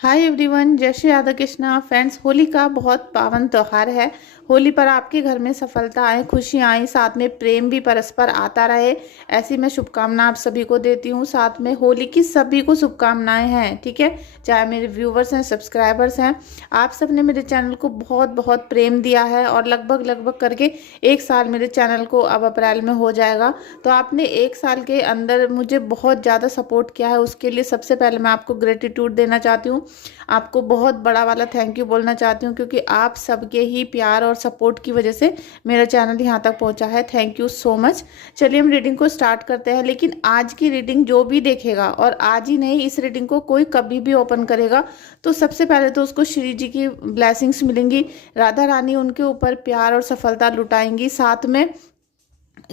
Hi everyone, जय Shri Radha Krishna. Friends, Holi का बहुत पावन त्योहार है। होली पर आपके घर में सफलता आए, खुशियाँ आए, साथ में प्रेम भी परस्पर आता रहे, ऐसी मैं शुभकामना आप सभी को देती हूँ। साथ में होली की सभी को शुभकामनाएं हैं, ठीक है। चाहे मेरे व्यूवर्स हैं, सब्सक्राइबर्स हैं, आप सब ने मेरे चैनल को बहुत बहुत प्रेम दिया है और लगभग लगभग करके 1 साल मेरे चैनल को अब अप्रैल में हो जाएगा। तो आपने 1 साल के अंदर मुझे बहुत ज़्यादा सपोर्ट किया है, उसके लिए सबसे पहले मैं आपको ग्रेटिट्यूड देना चाहती हूँ। आपको बहुत बड़ा वाला थैंक यू बोलना चाहती हूँ, क्योंकि आप सबके ही प्यार और सपोर्ट की वजह से मेरा चैनल यहाँ तक पहुँचा है। Thank you so much. चलिए हम रीडिंग को स्टार्ट करते हैं। लेकिन आज की रीडिंग जो भी देखेगा, और आज ही नहीं, इस रीडिंग को कोई कभी भी ओपन करेगा, तो सबसे पहले तो उसको श्री जी की ब्लेसिंग्स मिलेंगी। राधा रानी उनके ऊपर प्यार और सफलता लुटाएंगी। साथ में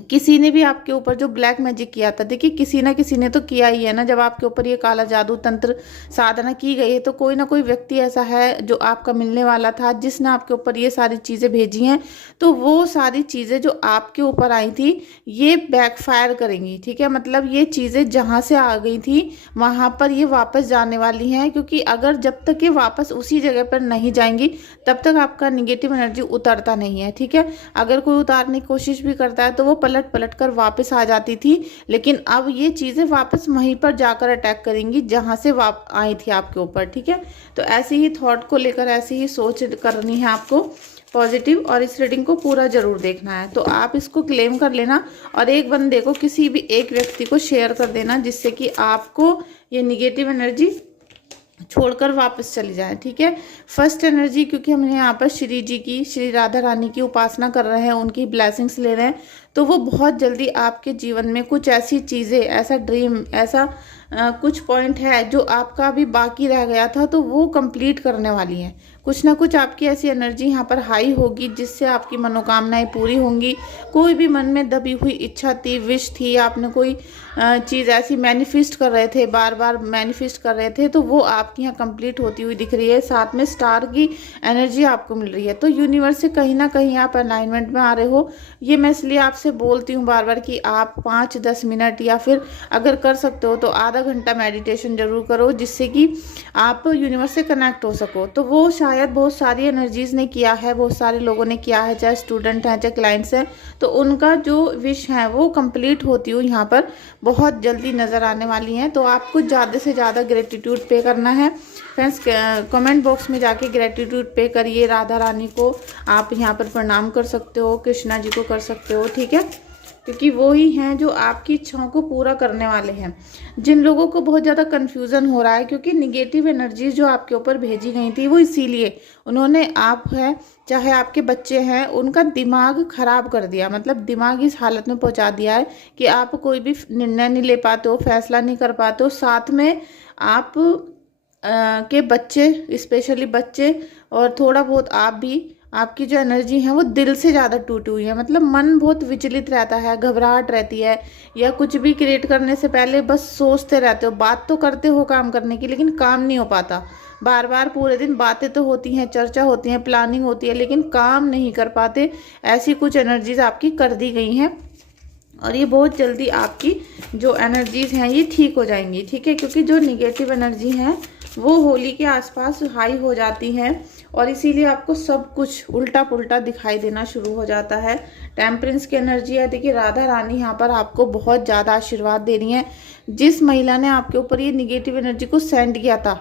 किसी ने भी आपके ऊपर जो ब्लैक मैजिक किया था, देखिए किसी ना किसी ने तो किया ही है ना। जब आपके ऊपर ये काला जादू तंत्र साधना की गई है, तो कोई ना कोई व्यक्ति ऐसा है जो आपका मिलने वाला था, जिसने आपके ऊपर ये सारी चीज़ें भेजी हैं। तो वो सारी चीज़ें जो आपके ऊपर आई थी, ये बैकफायर करेंगी, ठीक है। मतलब ये चीज़ें जहाँ से आ गई थी वहाँ पर ये वापस जाने वाली हैं, क्योंकि अगर जब तक ये वापस उसी जगह पर नहीं जाएंगी, तब तक आपका निगेटिव एनर्जी उतरता नहीं है, ठीक है। अगर कोई उतारने की कोशिश भी करता है तो वो पलट पलट कर वापस आ जाती थी, लेकिन अब ये चीज़ें वापस वहीं पर जाकर अटैक करेंगी जहां से आई थी आपके ऊपर, ठीक है। तो ऐसे ही थॉट को लेकर ऐसी ही सोच करनी है आपको पॉजिटिव, और इस रीडिंग को पूरा जरूर देखना है। तो आप इसको क्लेम कर लेना और एक बंदे को, किसी भी एक व्यक्ति को शेयर कर देना, जिससे कि आपको ये निगेटिव एनर्जी छोड़कर वापस चली जाए, ठीक है। फर्स्ट एनर्जी, क्योंकि हम यहाँ पर श्री जी की, श्री राधा रानी की उपासना कर रहे हैं, उनकी ब्लेसिंग्स ले रहे हैं, तो वो बहुत जल्दी आपके जीवन में कुछ ऐसी चीज़ें, ऐसा ड्रीम, ऐसा कुछ पॉइंट है जो आपका अभी बाकी रह गया था, तो वो कंप्लीट करने वाली हैं। कुछ ना कुछ आपकी ऐसी एनर्जी यहाँ पर हाई होगी, जिससे आपकी मनोकामनाएं पूरी होंगी। कोई भी मन में दबी हुई इच्छा थी, विश थी, आपने कोई चीज़ ऐसी मैनिफेस्ट कर रहे थे, बार बार मैनिफेस्ट कर रहे थे, तो वो आपकी यहाँ कंप्लीट होती हुई दिख रही है। साथ में स्टार की एनर्जी आपको मिल रही है, तो यूनिवर्स से कहीं ना कहीं आप अलाइनमेंट में आ रहे हो। ये मैं इसलिए आपसे बोलती हूँ बार बार कि आप 5-10 मिनट, या फिर अगर कर सकते हो तो आधा घंटा मेडिटेशन जरूर करो, जिससे कि आप यूनिवर्स से कनेक्ट हो सको। तो वो शायद बहुत सारी एनर्जीज ने किया है, बहुत सारे लोगों ने किया है, चाहे स्टूडेंट हैं, चाहे क्लाइंट्स हैं, तो उनका जो विश है वो कंप्लीट होती हुई यहाँ पर बहुत जल्दी नज़र आने वाली हैं। तो आपको ज़्यादा से ज़्यादा ग्रेटिट्यूड पे करना है फ्रेंड्स। कमेंट बॉक्स में जाके ग्रेटिट्यूड पे करिए। राधा रानी को आप यहाँ पर प्रणाम कर सकते हो, कृष्णा जी को कर सकते हो, ठीक है, क्योंकि वो ही हैं जो आपकी इच्छाओं को पूरा करने वाले हैं। जिन लोगों को बहुत ज़्यादा कन्फ्यूज़न हो रहा है, क्योंकि निगेटिव एनर्जीज जो आपके ऊपर भेजी गई थी, वो इसीलिए उन्होंने, आप है चाहे आपके बच्चे हैं, उनका दिमाग खराब कर दिया। मतलब दिमाग इस हालत में पहुंचा दिया है कि आप कोई भी निर्णय नहीं ले पाते हो, फैसला नहीं कर पाते हो। साथ में आप के बच्चे, स्पेशली बच्चे, और थोड़ा बहुत आप भी, आपकी जो एनर्जी है वो दिल से ज़्यादा टूटी हुई है। मतलब मन बहुत विचलित रहता है, घबराहट रहती है, या कुछ भी क्रिएट करने से पहले बस सोचते रहते हो। बात तो करते हो काम करने की, लेकिन काम नहीं हो पाता। बार बार पूरे दिन बातें तो होती हैं, चर्चा होती है, प्लानिंग होती है, लेकिन काम नहीं कर पाते। ऐसी कुछ एनर्जीज आपकी कर दी गई हैं, और ये बहुत जल्दी आपकी जो एनर्जीज हैं ये ठीक हो जाएंगी, ठीक है। क्योंकि जो निगेटिव एनर्जी हैं वो होली के आसपास हाई हो जाती हैं, और इसीलिए आपको सब कुछ उल्टा पुल्टा दिखाई देना शुरू हो जाता है। टेम्परेंस की एनर्जी है। देखिए राधा रानी यहाँ पर आपको बहुत ज़्यादा आशीर्वाद दे रही हैं। जिस महिला ने आपके ऊपर ये निगेटिव एनर्जी को सेंड किया था,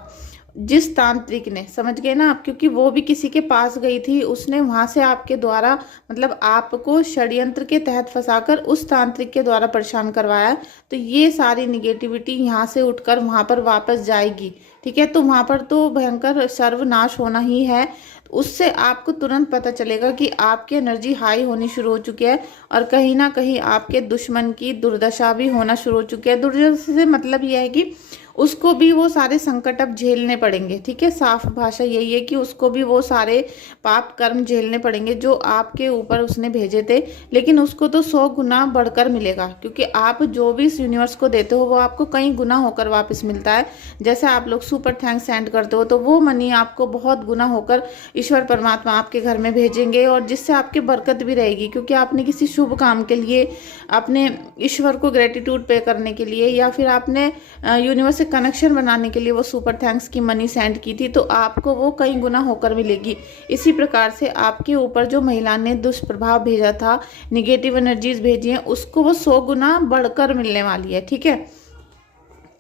जिस तांत्रिक ने, समझ गए ना आप, क्योंकि वो भी किसी के पास गई थी, उसने वहां से आपके द्वारा, मतलब आपको षड्यंत्र के तहत फंसाकर उस तांत्रिक के द्वारा परेशान करवाया। तो ये सारी निगेटिविटी यहाँ से उठकर वहां पर वापस जाएगी, ठीक है। तो वहां पर तो भयंकर सर्वनाश होना ही है। उससे आपको तुरंत पता चलेगा कि आपकी एनर्जी हाई होनी शुरू हो चुकी है, और कहीं ना कहीं आपके दुश्मन की दुर्दशा भी होना शुरू हो चुकी है। दुर्दशा से मतलब यह है कि उसको भी वो सारे संकट अब झेलने पड़ेंगे, ठीक है। साफ भाषा यही है कि उसको भी वो सारे पाप कर्म झेलने पड़ेंगे जो आपके ऊपर उसने भेजे थे, लेकिन उसको तो 100 गुना बढ़कर मिलेगा, क्योंकि आप जो भी इस यूनिवर्स को देते हो वो आपको कई गुना होकर वापस मिलता है। जैसे आप लोग सुपर थैंक्स सेंड करते हो, तो वो मनी आपको बहुत गुना होकर ईश्वर परमात्मा आपके घर में भेजेंगे, और जिससे आपकी बरकत भी रहेगी, क्योंकि आपने किसी शुभ काम के लिए, अपने ईश्वर को ग्रेटिट्यूड पे करने के लिए, या फिर आपने यूनिवर्स से कनेक्शन बनाने के लिए वो सुपर थैंक्स की मनी सेंड की थी, तो आपको वो कई गुना होकर मिलेगी। इसी प्रकार से आपके ऊपर जो महिला ने दुष्प्रभाव भेजा था, निगेटिव एनर्जीज भेजी हैं, उसको वो 100 गुना बढ़कर मिलने वाली है। ठीक है,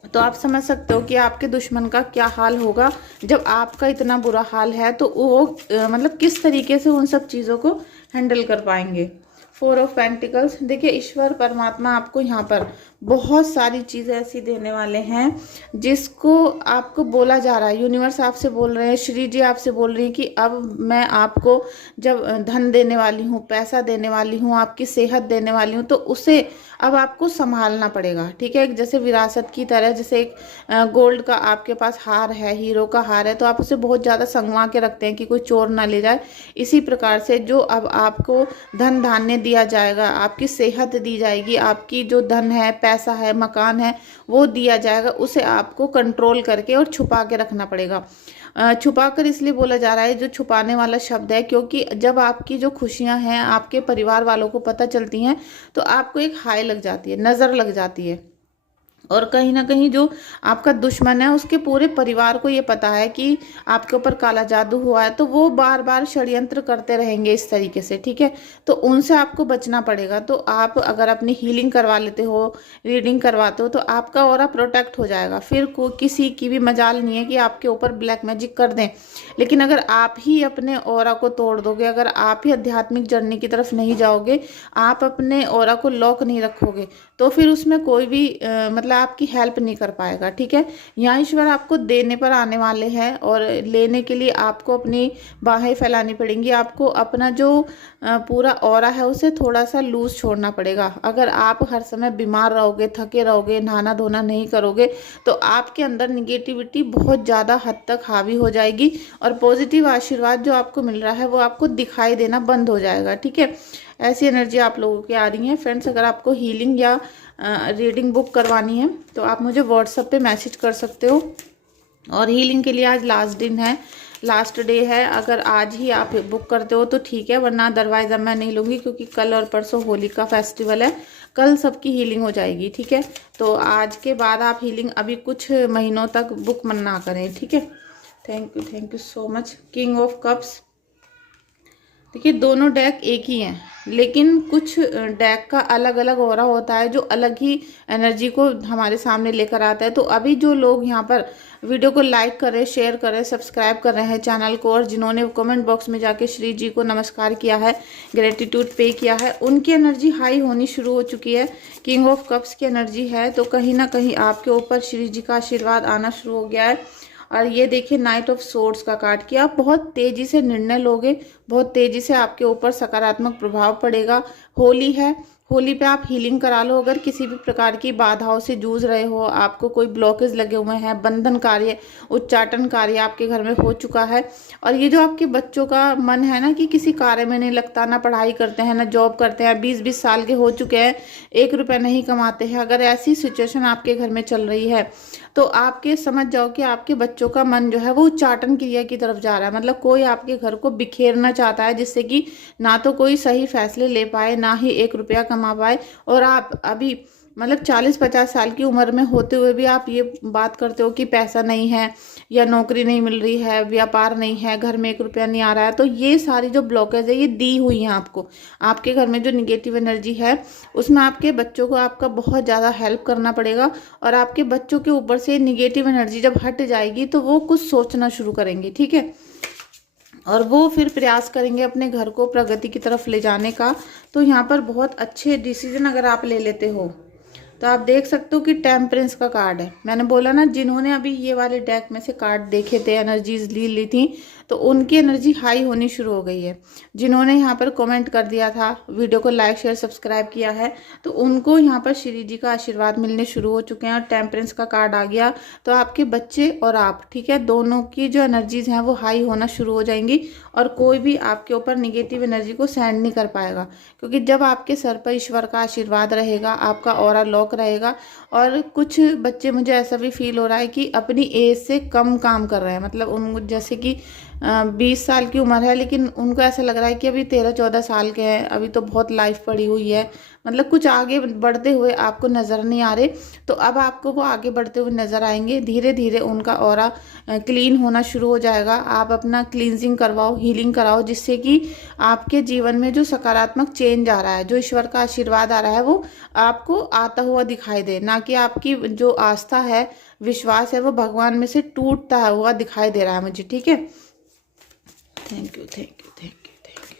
तो आप समझ सकते हो कि आपके दुश्मन का क्या हाल होगा जब आपका इतना बुरा हाल है, तो वो मतलब किस तरीके से उन सब चीज़ों को हैंडल कर पाएंगे। 4 ऑफ पेंटिकल्स, देखिए ईश्वर परमात्मा आपको यहाँ पर बहुत सारी चीज़ें ऐसी देने वाले हैं जिसको आपको बोला जा रहा है। यूनिवर्स आपसे बोल रहे हैं, श्री जी आपसे बोल रही हैं कि अब मैं आपको जब धन देने वाली हूँ, पैसा देने वाली हूँ, आपकी सेहत देने वाली हूँ, तो उसे अब आपको संभालना पड़ेगा। ठीक है, जैसे विरासत की तरह, जैसे एक गोल्ड का आपके पास हार है, हीरो का हार है, तो आप उसे बहुत ज़्यादा संगवा के रखते हैं कि कोई चोर ना ले जाए। इसी प्रकार से जो अब आपको धन धान्य दिया जाएगा, आपकी सेहत दी जाएगी, आपकी जो धन है, पैसा है, मकान है, वो दिया जाएगा, उसे आपको कंट्रोल करके और छुपा के रखना पड़ेगा। छुपा कर इसलिए बोला जा रहा है, जो छुपाने वाला शब्द है, क्योंकि जब आपकी जो खुशियां हैं आपके परिवार वालों को पता चलती हैं, तो आपको एक हाई लग जाती है, नज़र लग जाती है। और कहीं ना कहीं जो आपका दुश्मन है उसके पूरे परिवार को ये पता है कि आपके ऊपर काला जादू हुआ है, तो वो बार बार षड्यंत्र करते रहेंगे इस तरीके से। ठीक है, तो उनसे आपको बचना पड़ेगा। तो आप अगर अपनी हीलिंग करवा लेते हो, रीडिंग करवाते हो, तो आपका ऑरा प्रोटेक्ट हो जाएगा। फिर किसी की भी मजाल नहीं है कि आपके ऊपर ब्लैक मैजिक कर दें। लेकिन अगर आप ही अपने ऑरा को तोड़ दोगे, अगर आप ही आध्यात्मिक जर्नी की तरफ नहीं जाओगे, आप अपने ऑरा को लॉक नहीं रखोगे, तो फिर उसमें कोई भी मतलब आपकी हेल्प नहीं कर पाएगा। ठीक है, यहाँ ईश्वर आपको देने पर आने वाले हैं और लेने के लिए आपको अपनी बाहें फैलानी पड़ेंगी। आपको अपना जो पूरा ऑरा है उसे थोड़ा सा लूज छोड़ना पड़ेगा। अगर आप हर समय बीमार रहोगे, थके रहोगे, नहाना धोना नहीं करोगे, तो आपके अंदर निगेटिविटी बहुत ज़्यादा हद तक हावी हो जाएगी और पॉजिटिव आशीर्वाद जो आपको मिल रहा है वो आपको दिखाई देना बंद हो जाएगा। ठीक है, ऐसी एनर्जी आप लोगों की आ रही है। फ्रेंड्स, अगर आपको हीलिंग या रीडिंग बुक करवानी है तो आप मुझे व्हाट्सएप पे मैसेज कर सकते हो। और हीलिंग के लिए आज लास्ट दिन है, लास्ट डे है। अगर आज ही आप बुक करते हो तो ठीक है, वरना अदरवाइज अब मैं नहीं लूँगी, क्योंकि कल और परसों होली का फेस्टिवल है, कल सबकी हीलिंग हो जाएगी। ठीक है, तो आज के बाद आप हीलिंग अभी कुछ महीनों तक बुक मन ना करें। ठीक है, thank you so much. King of cups, देखिए दोनों डेक एक ही हैं, लेकिन कुछ डेक का अलग अलग ऑरा होता है जो अलग ही एनर्जी को हमारे सामने लेकर आता है। तो अभी जो लोग यहाँ पर वीडियो को लाइक कर रहे, शेयर कर रहे, सब्सक्राइब कर रहे हैं चैनल को, और जिन्होंने कमेंट बॉक्स में जाके श्री जी को नमस्कार किया है, ग्रेटिट्यूड पे किया है, उनकी एनर्जी हाई होनी शुरू हो चुकी है। किंग ऑफ कप्स की एनर्जी है, तो कहीं ना कहीं आपके ऊपर श्री जी का आशीर्वाद आना शुरू हो गया है। और ये देखिए नाइट ऑफ सोर्ड्स का कार्ड, कि आप बहुत तेजी से निर्णय लोगे, बहुत तेजी से आपके ऊपर सकारात्मक प्रभाव पड़ेगा। होली है, होली पे आप हीलिंग करा लो। अगर किसी भी प्रकार की बाधाओं से जूझ रहे हो, आपको कोई ब्लॉकेज लगे हुए हैं, बंधन कार्य, उच्चाटन कार्य आपके घर में हो चुका है, और ये जो आपके बच्चों का मन है ना कि किसी कार्य में नहीं लगता, ना पढ़ाई करते हैं, ना जॉब करते हैं, 20-20 साल के हो चुके हैं, 1 रुपया नहीं कमाते हैं, अगर ऐसी सिचुएशन आपके घर में चल रही है, तो आपके समझ जाओ कि आपके बच्चों का मन जो है वो उच्चाटन क्रिया की तरफ जा रहा है। मतलब कोई आपके घर को बिखेरना चाहता है, जिससे कि ना तो कोई सही फैसले ले पाए, ना ही 1 रुपया कमा पाए। और आप अभी मतलब 40-50 साल की उम्र में होते हुए भी आप ये बात करते हो कि पैसा नहीं है, या नौकरी नहीं मिल रही है, व्यापार नहीं है, घर में 1 रुपया नहीं आ रहा है। तो ये सारी जो ब्लॉकेज है ये दी हुई है आपको। आपके घर में जो निगेटिव एनर्जी है उसमें आपके बच्चों को आपका बहुत ज़्यादा हेल्प करना पड़ेगा। और आपके बच्चों के ऊपर से निगेटिव एनर्जी जब हट जाएगी तो वो कुछ सोचना शुरू करेंगे। ठीक है, और वो फिर प्रयास करेंगे अपने घर को प्रगति की तरफ ले जाने का। तो यहाँ पर बहुत अच्छे डिसीजन अगर आप ले लेते हो तो आप देख सकते हो कि टेम्परेंस का कार्ड है। मैंने बोला ना, जिन्होंने अभी ये वाले डेक में से कार्ड देखे थे, एनर्जीज ली थी, तो उनकी एनर्जी हाई होनी शुरू हो गई है। जिन्होंने यहाँ पर कमेंट कर दिया था, वीडियो को लाइक शेयर सब्सक्राइब किया है, तो उनको यहाँ पर श्री जी का आशीर्वाद मिलने शुरू हो चुके हैं और टेम्परेंस का कार्ड आ गया। तो आपके बच्चे और आप, ठीक है, दोनों की जो एनर्जीज हैं वो हाई होना शुरू हो जाएंगी और कोई भी आपके ऊपर निगेटिव एनर्जी को सेंड नहीं कर पाएगा। क्योंकि जब आपके सर पर ईश्वर का आशीर्वाद रहेगा, आपका ऑरा लॉक रहेगा। और कुछ बच्चे, मुझे ऐसा भी फील हो रहा है कि अपनी एज से कम काम कर रहे हैं, मतलब उन जैसे कि 20 साल की उम्र है, लेकिन उनको ऐसा लग रहा है कि अभी 13-14 साल के हैं, अभी तो बहुत लाइफ पड़ी हुई है, मतलब कुछ आगे बढ़ते हुए आपको नज़र नहीं आ रहे। तो अब आपको वो आगे बढ़ते हुए नज़र आएंगे। धीरे धीरे उनका ऑरा क्लीन होना शुरू हो जाएगा। आप अपना क्लींजिंग करवाओ, हीलिंग कराओ, जिससे कि आपके जीवन में जो सकारात्मक चेंज आ रहा है, जो ईश्वर का आशीर्वाद आ रहा है, वो आपको आता हुआ दिखाई दे, ना कि आपकी जो आस्था है, विश्वास है, वो भगवान में से टूटता हुआ दिखाई दे रहा है मुझे। ठीक है, thank you, thank you, thank you, thank you.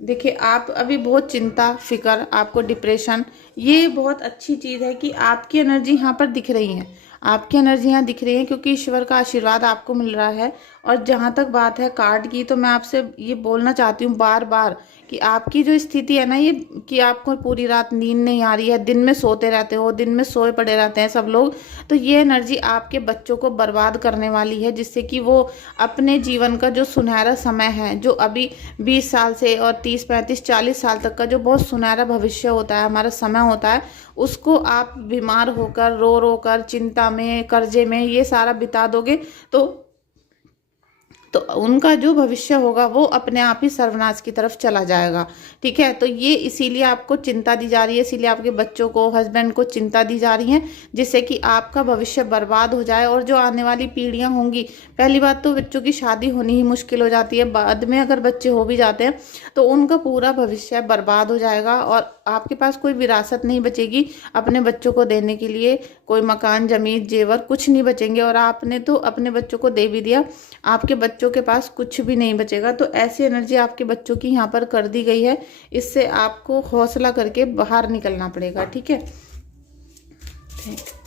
देखिए, आप अभी बहुत चिंता, फिक्र, आपको डिप्रेशन, ये बहुत अच्छी चीज़ है कि आपकी एनर्जी यहाँ पर दिख रही है, आपकी एनर्जी यहाँ दिख रही है, क्योंकि ईश्वर का आशीर्वाद आपको मिल रहा है। और जहाँ तक बात है कार्ड की, तो मैं आपसे ये बोलना चाहती हूँ बार बार कि आपकी जो स्थिति है ना, ये कि आपको पूरी रात नींद नहीं आ रही है, दिन में सोते रहते हो, दिन में सोए पड़े रहते हैं सब लोग, तो ये एनर्जी आपके बच्चों को बर्बाद करने वाली है, जिससे कि वो अपने जीवन का जो सुनहरा समय है, जो अभी 20 साल से और 30, 35, 40 साल तक का जो बहुत सुनहरा भविष्य होता है, हमारा समय होता है, उसको आप बीमार होकर, रो रो कर, चिंता में, कर्जे में, ये सारा बिता दोगे, तो उनका जो भविष्य होगा वो अपने आप ही सर्वनाश की तरफ चला जाएगा। ठीक है, तो ये इसीलिए आपको चिंता दी जा रही है, इसीलिए आपके बच्चों को, हस्बैंड को चिंता दी जा रही है, जिससे कि आपका भविष्य बर्बाद हो जाए। और जो आने वाली पीढ़ियां होंगी, पहली बात तो बच्चों की शादी होनी ही मुश्किल हो जाती है, बाद में अगर बच्चे हो भी जाते हैं तो उनका पूरा भविष्य बर्बाद हो जाएगा और आपके पास कोई विरासत नहीं बचेगी अपने बच्चों को देने के लिए, कोई मकान, जमीन, जेवर कुछ नहीं बचेंगे। और आपने तो अपने बच्चों को दे भी दिया, आपके बच्चों के पास कुछ भी नहीं बचेगा। तो ऐसी एनर्जी आपके बच्चों की यहाँ पर कर दी गई है, इससे आपको हौसला करके बाहर निकलना पड़ेगा। ठीक है, थैंक यू,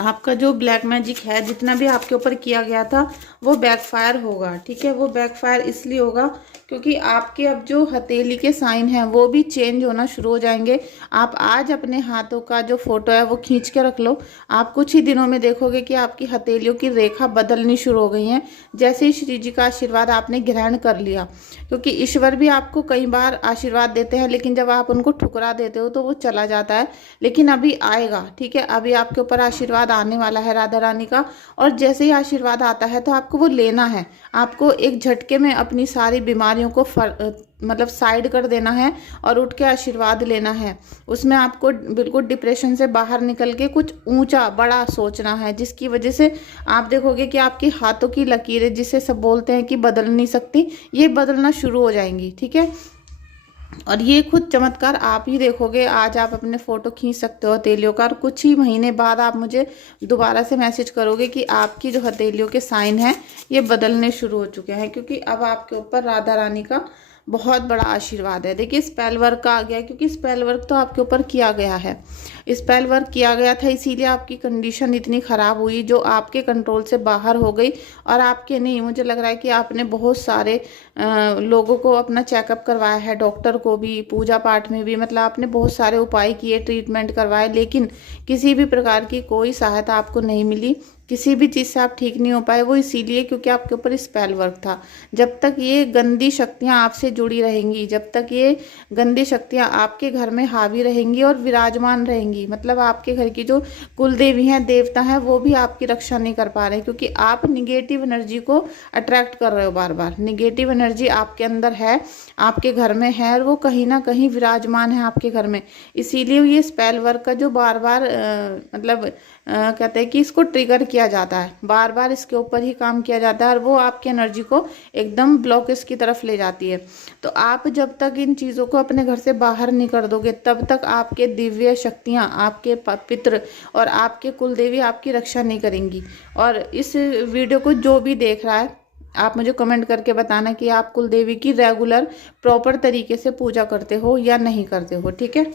आपका जो ब्लैक मैजिक है, जितना भी आपके ऊपर किया गया था, वो बैकफायर होगा। ठीक है, वो बैकफायर इसलिए होगा क्योंकि आपके अब जो हथेली के साइन हैं वो भी चेंज होना शुरू हो जाएंगे। आप आज अपने हाथों का जो फोटो है वो खींच के रख लो, आप कुछ ही दिनों में देखोगे कि आपकी हथेलियों की रेखा बदलनी शुरू हो गई हैं, जैसे ही श्री जी का आशीर्वाद आपने ग्रहण कर लिया। क्योंकि ईश्वर भी आपको कई बार आशीर्वाद देते हैं, लेकिन जब आप उनको ठुकरा देते हो तो वो चला जाता है, लेकिन अभी आएगा। ठीक है, अभी आपके ऊपर आशीर्वाद आने वाला है राधा रानी का, और जैसे ही आशीर्वाद आता है तो आपको वो लेना है, आपको एक झटके में अपनी सारी बीमारियों को मतलब साइड कर देना है और उठ के आशीर्वाद लेना है। उसमें आपको बिल्कुल डिप्रेशन से बाहर निकल के कुछ ऊंचा बड़ा सोचना है, जिसकी वजह से आप देखोगे कि आपके हाथों की लकीरें, जिसे सब बोलते हैं कि बदल नहीं सकती, ये बदलना शुरू हो जाएंगी। ठीक है, और ये खुद चमत्कार आप ही देखोगे। आज आप अपने फ़ोटो खींच सकते हो हथेलियों का, और कुछ ही महीने बाद आप मुझे दोबारा से मैसेज करोगे कि आपकी जो हथेलियों के साइन हैं ये बदलने शुरू हो चुके हैं, क्योंकि अब आपके ऊपर राधा रानी का बहुत बड़ा आशीर्वाद है। देखिए, स्पेल वर्क का आ गया, क्योंकि स्पेल वर्क तो आपके ऊपर किया गया है, स्पेल वर्क किया गया था, इसीलिए आपकी कंडीशन इतनी ख़राब हुई जो आपके कंट्रोल से बाहर हो गई। और आपके नहीं, मुझे लग रहा है कि आपने बहुत सारे लोगों को अपना चेकअप करवाया है, डॉक्टर को भी, पूजा पाठ में भी, मतलब आपने बहुत सारे उपाय किए, ट्रीटमेंट करवाए, लेकिन किसी भी प्रकार की कोई सहायता आपको नहीं मिली, किसी भी चीज़ से आप ठीक नहीं हो पाए। वो इसीलिए क्योंकि आपके ऊपर स्पेल वर्क था। जब तक ये गंदी शक्तियाँ आपसे जुड़ी रहेंगी, जब तक ये गंदी शक्तियाँ आपके घर में हावी रहेंगी और विराजमान रहेंगी, मतलब आपके घर की जो कुल देवी हैं, देवता हैं, वो भी आपकी रक्षा नहीं कर पा रहे, क्योंकि आप निगेटिव एनर्जी को अट्रैक्ट कर रहे हो बार बार। निगेटिव एनर्जी आपके अंदर है, आपके घर में है, और वो कहीं ना कहीं विराजमान है आपके घर में। इसीलिए ये स्पेल वर्क का जो बार बार मतलब कहते हैं कि इसको ट्रिगर किया जाता है, बार बार इसके ऊपर ही काम किया जाता है, और वो आपकी एनर्जी को एकदम ब्लॉकेज की तरफ ले जाती है। तो आप जब तक इन चीज़ों को अपने घर से बाहर नहीं कर दोगे, तब तक आपके दिव्य शक्तियाँ, आपके पितृ और आपके कुलदेवी आपकी रक्षा नहीं करेंगी। और इस वीडियो को जो भी देख रहा है, आप मुझे कमेंट करके बताना कि आप कुलदेवी की रेगुलर प्रॉपर तरीके से पूजा करते हो या नहीं करते हो। ठीक है,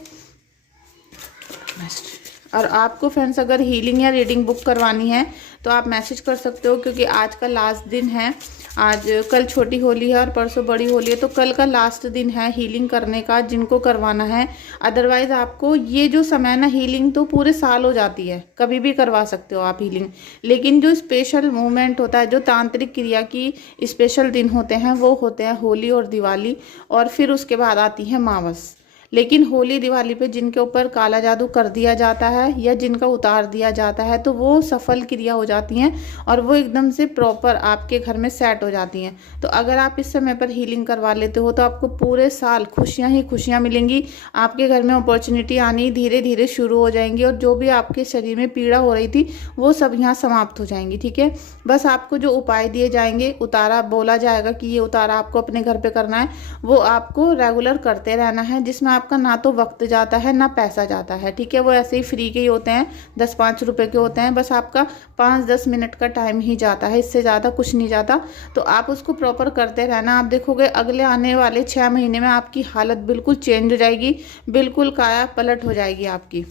और आपको फ्रेंड्स अगर हीलिंग या रीडिंग बुक करवानी है तो आप मैसेज कर सकते हो, क्योंकि आज का लास्ट दिन है। आज कल छोटी होली है और परसों बड़ी होली है, तो कल का लास्ट दिन है हीलिंग करने का, जिनको करवाना है। अदरवाइज़ आपको ये जो समय ना, हीलिंग तो पूरे साल हो जाती है, कभी भी करवा सकते हो आप हीलिंग, लेकिन जो स्पेशल मूवमेंट होता है, जो तांत्रिक क्रिया की स्पेशल दिन होते हैं, वो होते हैं होली और दिवाली, और फिर उसके बाद आती है मावस। लेकिन होली दिवाली पे जिनके ऊपर काला जादू कर दिया जाता है या जिनका उतार दिया जाता है तो वो सफल क्रिया हो जाती हैं और वो एकदम से प्रॉपर आपके घर में सेट हो जाती हैं। तो अगर आप इस समय पर हीलिंग करवा लेते हो तो आपको पूरे साल खुशियां ही खुशियां मिलेंगी। आपके घर में अपॉर्चुनिटी आनी धीरे धीरे शुरू हो जाएंगी और जो भी आपके शरीर में पीड़ा हो रही थी वो सब यहाँ समाप्त हो जाएंगी। ठीक है, बस आपको जो उपाय दिए जाएंगे, उतारा बोला जाएगा कि ये उतारा आपको अपने घर पे करना है, वो आपको रेगुलर करते रहना है, जिसमें आपका ना तो वक्त जाता है ना पैसा जाता है। ठीक है, वो ऐसे ही फ्री के ही होते हैं, 10-5 रुपए के होते हैं, बस आपका 5-10 मिनट का टाइम ही जाता है, इससे ज़्यादा कुछ नहीं जाता। तो आप उसको प्रॉपर करते रहना। आप देखोगे अगले आने वाले 6 महीने में आपकी हालत बिल्कुल चेंज हो जाएगी, बिल्कुल काया पलट हो जाएगी आपकी।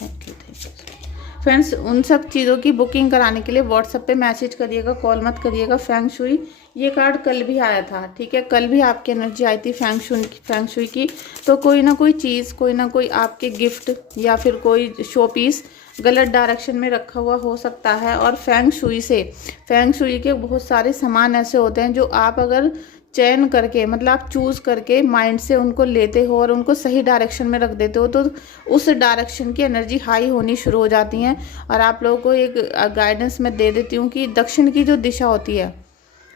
Thank you friends. उन सब चीज़ों की बुकिंग कराने के लिए व्हाट्सएप पे मैसेज करिएगा, कॉल मत करिएगा। फेंग शुई ये कार्ड कल भी आया था। ठीक है, कल भी आपकी एनर्जी आई थी फेंग शुई की। तो कोई ना कोई चीज़, कोई ना कोई आपके गिफ्ट या फिर कोई शो पीस गलत डायरेक्शन में रखा हुआ हो सकता है। और फेंग शुई के बहुत सारे सामान ऐसे होते हैं जो आप अगर चयन करके, मतलब आप चूज करके माइंड से उनको लेते हो और उनको सही डायरेक्शन में रख देते हो तो उस डायरेक्शन की एनर्जी हाई होनी शुरू हो जाती है। और आप लोगों को एक गाइडेंस मैं दे देती हूँ कि दक्षिण की जो दिशा होती है,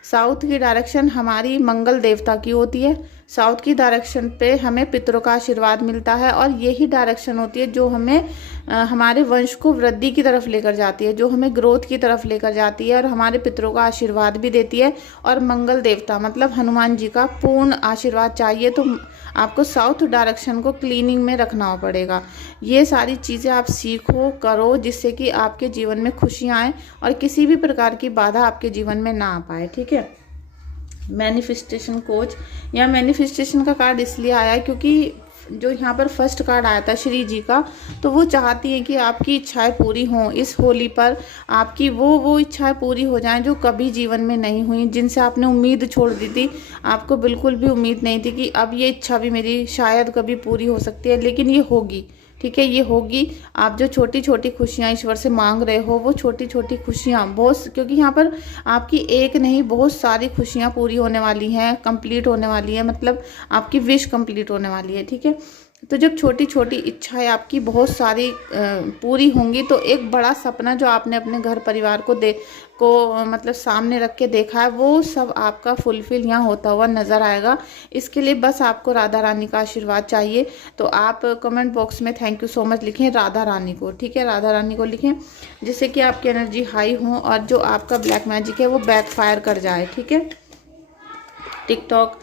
साउथ की डायरेक्शन हमारी मंगल देवता की होती है। साउथ की डायरेक्शन पे हमें पितरों का आशीर्वाद मिलता है और यही डायरेक्शन होती है जो हमें हमारे वंश को वृद्धि की तरफ लेकर जाती है, जो हमें ग्रोथ की तरफ लेकर जाती है और हमारे पितरों का आशीर्वाद भी देती है। और मंगल देवता मतलब हनुमान जी का पूर्ण आशीर्वाद चाहिए तो आपको साउथ डायरेक्शन को क्लीनिंग में रखना पड़ेगा। ये सारी चीज़ें आप सीखो, करो, जिससे कि आपके जीवन में खुशियाँ आए और किसी भी प्रकार की बाधा आपके जीवन में ना आ पाए। ठीक है, मैनिफेस्टेशन कोच या मैनिफेस्टेशन का कार्ड इसलिए आया क्योंकि जो यहाँ पर फर्स्ट कार्ड आया था श्री जी का, तो वो चाहती हैं कि आपकी इच्छाएं पूरी हों इस होली पर। आपकी वो इच्छाएं पूरी हो जाएं जो कभी जीवन में नहीं हुई, जिनसे आपने उम्मीद छोड़ दी थी। आपको बिल्कुल भी उम्मीद नहीं थी कि अब ये इच्छा भी मेरी शायद कभी पूरी हो सकती है, लेकिन ये होगी। ठीक है, ये होगी। आप जो छोटी छोटी खुशियाँ ईश्वर से मांग रहे हो वो छोटी छोटी खुशियाँ बहुत, क्योंकि यहाँ पर आपकी एक नहीं बहुत सारी खुशियाँ पूरी होने वाली हैं, कंप्लीट होने वाली है, मतलब आपकी विश कंप्लीट होने वाली है। ठीक है, तो जब छोटी छोटी इच्छाएं आपकी बहुत सारी पूरी होंगी तो एक बड़ा सपना जो आपने अपने घर परिवार को मतलब सामने रख के देखा है वो सब आपका फुलफिल यहाँ होता हुआ नज़र आएगा। इसके लिए बस आपको राधा रानी का आशीर्वाद चाहिए। तो आप कमेंट बॉक्स में थैंक यू सो मच लिखें राधा रानी को। ठीक है, राधा रानी को लिखें, जिससे कि आपकी एनर्जी हाई हो और जो आपका ब्लैक मैजिक है वो बैकफायर कर जाए। ठीक है, टिकटॉक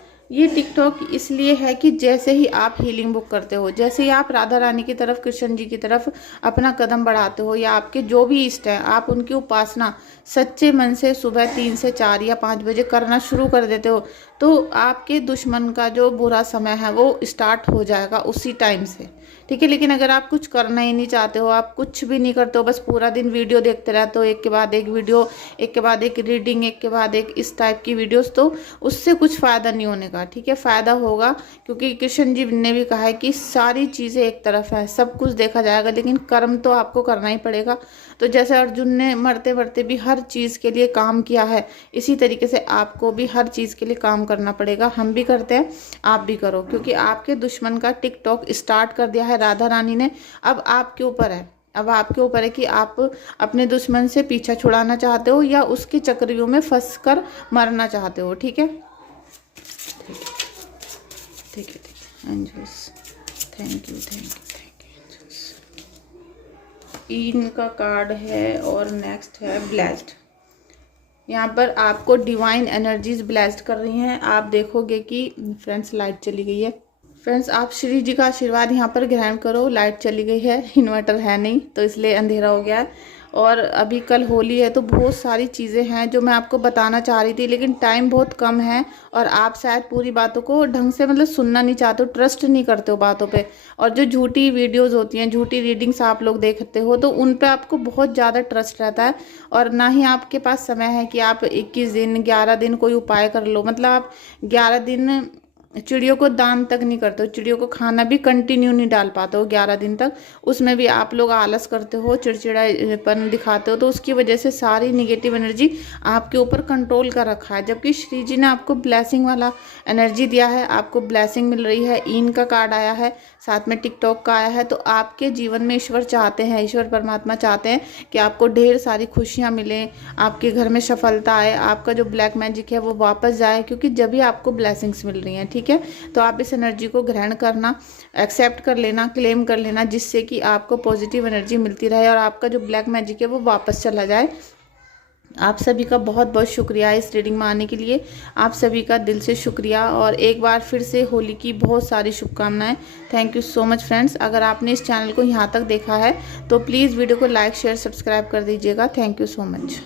इसलिए है कि जैसे ही आप हीलिंग बुक करते हो, जैसे ही आप राधा रानी की तरफ, कृष्ण जी की तरफ अपना कदम बढ़ाते हो, या आपके जो भी इष्ट हैं आप उनकी उपासना सच्चे मन से सुबह 3 से 4 या 5 बजे करना शुरू कर देते हो तो आपके दुश्मन का जो बुरा समय है वो स्टार्ट हो जाएगा उसी टाइम से। ठीक है, लेकिन अगर आप कुछ करना ही नहीं चाहते हो, आप कुछ भी नहीं करते हो, बस पूरा दिन वीडियो देखते रहते हो, एक के बाद एक वीडियो, एक के बाद एक रीडिंग, एक के बाद एक इस टाइप की वीडियोस, तो उससे कुछ फ़ायदा नहीं होने का। ठीक है, फ़ायदा होगा क्योंकि कृष्ण जी ने भी कहा है कि सारी चीज़ें एक तरफ है, सब कुछ देखा जाएगा लेकिन कर्म तो आपको करना ही पड़ेगा। तो जैसे अर्जुन ने मरते मरते भी हर चीज़ के लिए काम किया है, इसी तरीके से आपको भी हर चीज़ के लिए काम करना पड़ेगा। हम भी करते हैं, आप भी करो, क्योंकि आपके दुश्मन का टिकटॉक स्टार्ट कर दिया है राधा रानी ने। अब आपके ऊपर है, अब आपके ऊपर है कि आप अपने दुश्मन से पीछा छुड़ाना चाहते हो या उसके चक्रव्यूह में फंस कर मरना चाहते हो। ठीक है, ठीक है, एंजल्स थैंक यू। इनका कार्ड है और नेक्स्ट है ब्लेस्ड। यहाँ पर आपको डिवाइन एनर्जीज ब्लेस्ड कर रही हैं। आप देखोगे कि फ्रेंड्स लाइट चली गई है। फ्रेंड्स आप श्री जी का आशीर्वाद यहाँ पर ग्रहण करो। लाइट चली गई है, इन्वर्टर है नहीं तो इसलिए अंधेरा हो गया है। और अभी कल होली है तो बहुत सारी चीज़ें हैं जो मैं आपको बताना चाह रही थी, लेकिन टाइम बहुत कम है और आप शायद पूरी बातों को ढंग से मतलब सुनना नहीं चाहते हो, ट्रस्ट नहीं करते हो बातों पे। और जो झूठी वीडियोस होती हैं, झूठी रीडिंग्स आप लोग देखते हो तो उन पे आपको बहुत ज़्यादा ट्रस्ट रहता है और ना ही आपके पास समय है कि आप 21 दिन 11 दिन कोई उपाय कर लो। मतलब आप 11 दिन चिड़ियों को दान तक नहीं करते हो, चिड़ियों को खाना भी कंटिन्यू नहीं डाल पाते हो 11 दिन तक, उसमें भी आप लोग आलस करते हो, चिड़चिड़ापन दिखाते हो, तो उसकी वजह से सारी निगेटिव एनर्जी आपके ऊपर कंट्रोल कर रखा है। जबकि श्री जी ने आपको ब्लेसिंग वाला एनर्जी दिया है, आपको ब्लेसिंग मिल रही है, ईन का कार्ड आया है, साथ में टिकटॉक का आया है। तो आपके जीवन में ईश्वर चाहते हैं, ईश्वर परमात्मा चाहते हैं कि आपको ढेर सारी खुशियाँ मिलें, आपके घर में सफलता आए, आपका जो ब्लैक मैजिक है वो वापस जाए, क्योंकि जब भी आपको ब्लेसिंग्स मिल रही हैं। ठीक है, तो आप इस एनर्जी को ग्रहण करना, एक्सेप्ट कर लेना, क्लेम कर लेना, जिससे कि आपको पॉजिटिव एनर्जी मिलती रहे और आपका जो ब्लैक मैजिक है वो वापस चला जाए। आप सभी का बहुत बहुत शुक्रिया इस रीडिंग में आने के लिए, आप सभी का दिल से शुक्रिया। और एक बार फिर से होली की बहुत सारी शुभकामनाएं। Thank you so much friends. अगर आपने इस चैनल को यहाँ तक देखा है तो प्लीज़ वीडियो को लाइक शेयर सब्सक्राइब कर दीजिएगा। Thank you so much.